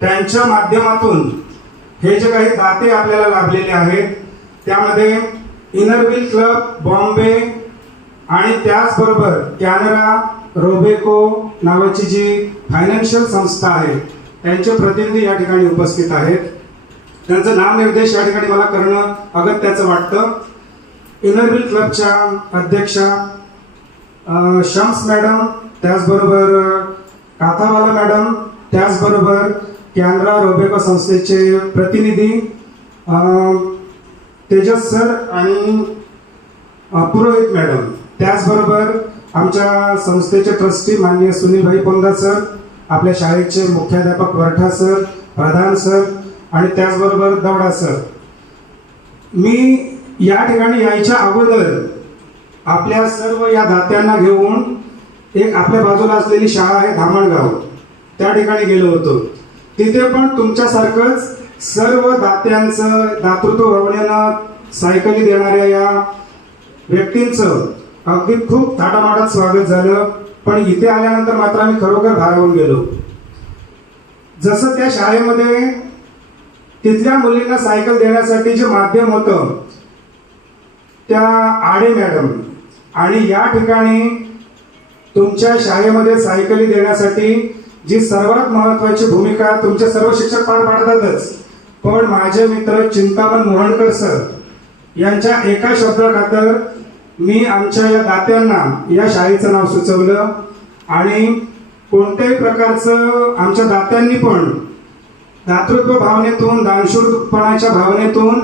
त्यांच्या माध्यमातून हे जे काही दाते आपल्याला लाभलेले आहेत त्यामध्ये इनरविल क्लब बॉम्बे आणि त्याचबरोबर कॅनरा रोबेको नावाची जी फायनान्शियल संस्था आहे त्यांचे प्रतिनिधी या ठिकाणी उपस्थित आहेत. त्यांचं नामनिर्देश या ठिकाणी मला करणं अगत्याचं वाटतं. इनरविल क्लबच्या अध्यक्षा शम्स मॅडम त्याचबरोबर काथावाला मॅडम त्याचबरोबर कॅनरा रोबेको संस्थेचे प्रतिनिधी तेजस सर आणि पुरोहित मॅडम. त्याचबरोबर आमच्या संस्थेचे ट्रस्टी माननीय सुनीलभाई पोंदा सर आपल्या शाळेचे मुख्याध्यापक वरठा सर प्रधान सर आणि त्याचबरोबर दवडा सर. मी या ठिकाणी यायच्या अगोदर आपल्या सर्व या दात्यांना घेऊन एक आपल्या बाजूला असलेली शाळा आहे धामणगाव. त्या ठिकाणी गेलो होतो. तिथे पण तुमच्यासारखंच सर्व दात्यांचं दातृत्व भावनेनं सायकली देणाऱ्या या व्यक्तींचं अगदी खूप थाटामाटात स्वागत झालं. पण इथे आल्यानंतर मात्र आम्ही खरोखर भारावून गेलो. जसं त्या शाळेमध्ये तिथल्या मुलींना सायकल देण्यासाठी जे माध्यम होतं त्या आडे मॅडम आणि या ठिकाणी तुमच्या शाळेमध्ये सायकली देण्यासाठी जी सर्वात महत्वाची भूमिका तुमचे सर्व शिक्षक पार पाडतातच. पण माझे मित्र चिंतामण मोहनकर सर यांच्या एका शब्दाखातर मी आमच्या या दात्यांना या शाळेचं नाव सुचवलं आणि कोणत्याही प्रकारचं आमच्या दात्यांनी पण दातृत्व भावनेतून दानशूरपणाच्या भावनेतून